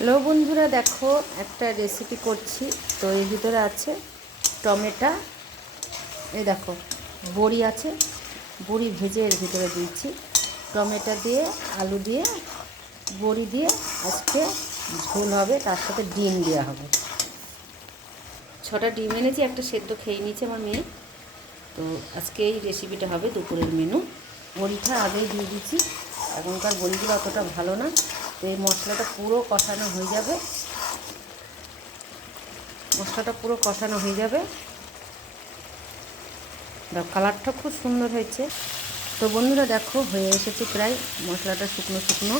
Hello বন্ধুরা, দেখো, একটা রেসিপি করছি। তো এর ভিতরে আছে টমেটা, এই দেখো, বড়ি আছে। বড়ি ভেজে এর ভিতরে দিয়েছি। টমেটো দিয়ে, আলু দিয়ে, বড়ি দিয়ে আজকে ঝোল হবে, তার সাথে ডিম দেওয়া হবে। ছটা ডিম এনেছি, একটা সেদ্ধ খেয়ে নিয়েছে আমার মেয়ে। তো আজকে এই রেসিপিটা হবে দুপুরের মেনু বড়িটা আগেই দিয়ে দিচ্ছি এখনকার বড়িগুলো অতটা ভালো না। তো এই মশলাটা পুরো কষানো হয়ে যাবে। মশলাটা পুরো কষানো হয়ে যাবে। দেখো, কালারটা খুব সুন্দর হয়েছে। তো বন্ধুরা, দেখো, হয়ে এসেছে প্রায় মশলাটা শুকনো শুকনো।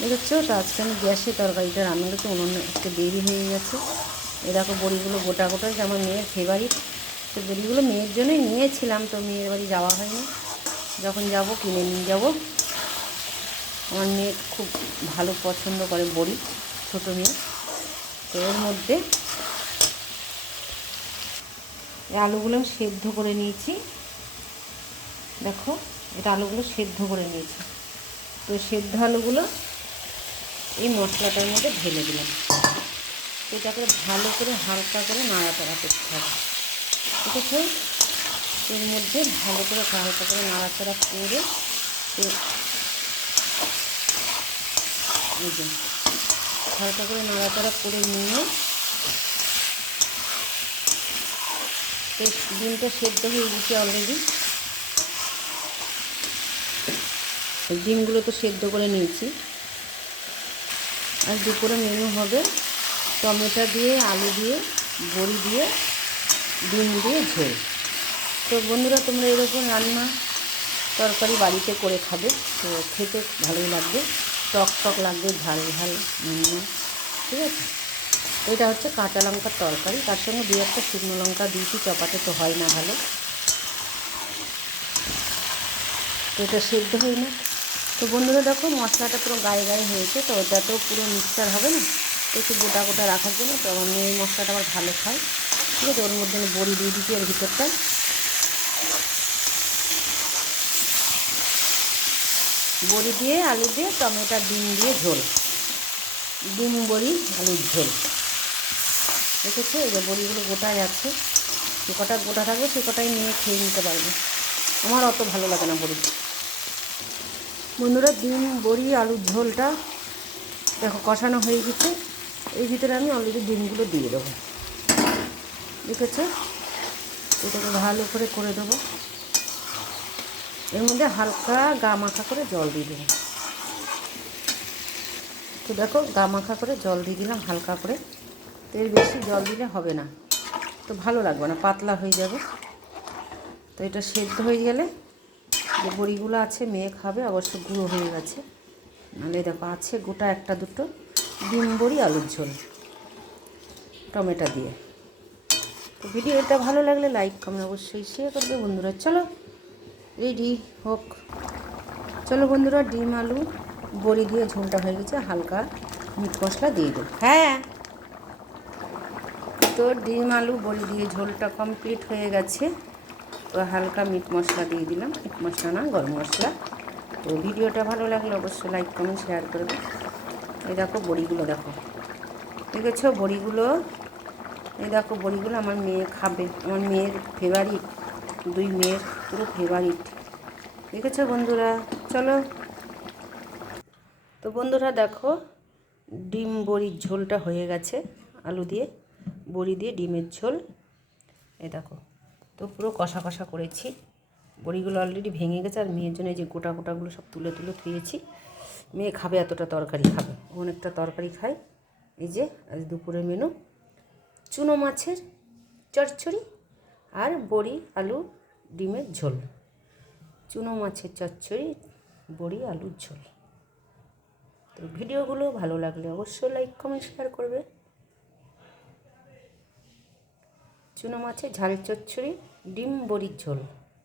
দেখেছ? তো আজকে আমি গ্যাসে তরকারিটা রান্না করছি, উনুনে একটু দেরি হয়ে গেছে। এ দেখো, বড়িগুলো গোটা গোটা যে আমার মেয়ের ফেভারিট তো বড়িগুলো মেয়ের জন্যই নিয়েছিলাম, তো মেয়ের বাড়ি যাওয়া হয়নি। যখন যাব, কিনে নিয়ে যাব। আমার মেয়ে খুব ভালো পছন্দ করে বড়ি, ছোটো মেয়ে। তো এর মধ্যে আলুগুলো সেদ্ধ করে নিয়েছি। দেখো, এটা আলুগুলো সেদ্ধ করে নিয়েছি। তো সেদ্ধ আলুগুলো এই মশলাটার মধ্যে ঢেলে দিলাম। এটাকে ভালো করে হালকা করে নাড়াচাড়া করতে হবে। ঠিক আছে? এর মধ্যে ভালো করে হালকা করে নাড়াচাড়া করে এই হালকা করে নাড়াচাড়া করে নিয়ে ডিমটা সেদ্ধ হয়ে গেছে অলরেডি ডিমগুলো তো সেদ্ধ করে নিয়েছি। আর দুপুরে মেনু হবে টমেটো দিয়ে, আলু দিয়ে, বড়ি দিয়ে, ডিম দিয়ে ঝোল। তো বন্ধুরা, তোমরা এরকম রান্না তরকারি বাড়িতে করে খাবে, তো খেতে ভালোই লাগবে। টক টক লাগবে, ঝাল ঝাল ঠিক আছে? এটা হচ্ছে কাঁচা লঙ্কার তরকারি, তার সঙ্গে দু একটা শুকনো লঙ্কা দিয়েছি, চপাতে তো হয় না ভালো। এটা সেদ্ধ হয় না তো বন্ধুরা দেখো, মশলাটা পুরো গায়ে গায়ে হয়েছে, তো ওটাতেও পুরো মিক্সচার হবে না একটু গোটা গোটা রাখার জন্য, তো আমি মেয়ে মশলাটা আবার ভালো খাই ঠিক আছে, ওর মধ্যে বড়ি দিয়ে দিচ্ছি এর ভিতরটায়। বড়ি দিয়ে আলু দিয়ে, টমেটো, ডিম দিয়ে ঝোল। ডিম, বড়ি, আলুর ঝোল। দেখেছ? এই যে বড়িগুলো গোটায় আছে। যে কটা গোটা থাকবে, সে কটাই নিয়ে খেয়ে নিতে পারবে। আমার অত ভালো লাগে না বড়ি বন্ধুরা, ডিম, বড়ি, আলুর ঝোলটা দেখো কষানো হয়ে গেছে। এই ভিতরে আমি অলরেডি ডিমগুলো দিয়ে দেবো। দেখেছ? এটাকে ভালো করে করে দেবো। এর মধ্যে হালকা গা মাখা করে জল দিয়ে দেবো তো দেখো, গা মাখা করে জল দিয়ে দিলাম, হালকা করে। তো এর বেশি জল দিলে হবে না। তো ভালো লাগবে না, পাতলা হয়ে যাবে। তো এটা সেদ্ধ হয়ে গেলে যে বড়িগুলো আছে, মেয়ে খাবে, অবশ্য গুঁড়ো হয়ে গেছে। নাহলে দেখো, আছে গোটা একটা দুটো ডিম বড়ি, আলুর ঝোল, টমেটো দিয়ে। তো ভিডিওটা ভালো লাগলে লাইক কমেন্ট অবশ্যই শেয়ার করবে। বন্ধুরা, চলো রেডি, হোক। চলো বন্ধুরা, ডিম, আলু, বড়ি দিয়ে ঝোলটা হয়ে গেছে, হালকা মিট মশলা দিয়ে দেবো। হ্যাঁ। তো ডিম, আলু, বড়ি দিয়ে ঝোলটা কমপ্লিট হয়ে গেছে। তো হালকা মিট মশলা দিয়ে দিলাম। মিট মশলা না, গরম মশলা। তো ভিডিওটা ভালো লাগলে অবশ্যই লাইক কমেন্ট শেয়ার করবে এই দেখো বড়িগুলো দেখো। দেখেছ বড়িগুলো? এই দেখো বড়িগুলো আমার মেয়ে খাবে। আমার মেয়ের ফেভারিট দুই মেয়ের। পুরো ফেভারিট দেখেছ বন্ধুরা? চলো। তো বন্ধুরা দেখো, ডিম বড়ির ঝোলটা হয়ে গেছে আলু দিয়ে। বড়ি দিয়ে ডিমের ঝোল। এই দেখো, তো পুরো কষা কষা করেছি। বড়িগুলো অলরেডি ভেঙে গেছে, আর মেয়ের জন্য যে গোটা গোটাগুলো সব তুলে তুলে থুয়েছি মেয়ে খাবে এতটা তরকারি, খাবে। অনেকটা তরকারি খায়। এই যে আজ দুপুরের মেনু। চুনো মাছের চচ্চড়ি আর বড়ি, আলু ডিমের ঝোল। চুনো মাছের চচ্চড়ি, বড়ি, আলুর ঝোল। তো ভিডিওগুলো ভালো লাগলে অবশ্যই লাইক, কমেন্ট, শেয়ার করবে। চুনো মাছের ঝাল চচ্চড়ি, ডিম, বড়ির ঝোল।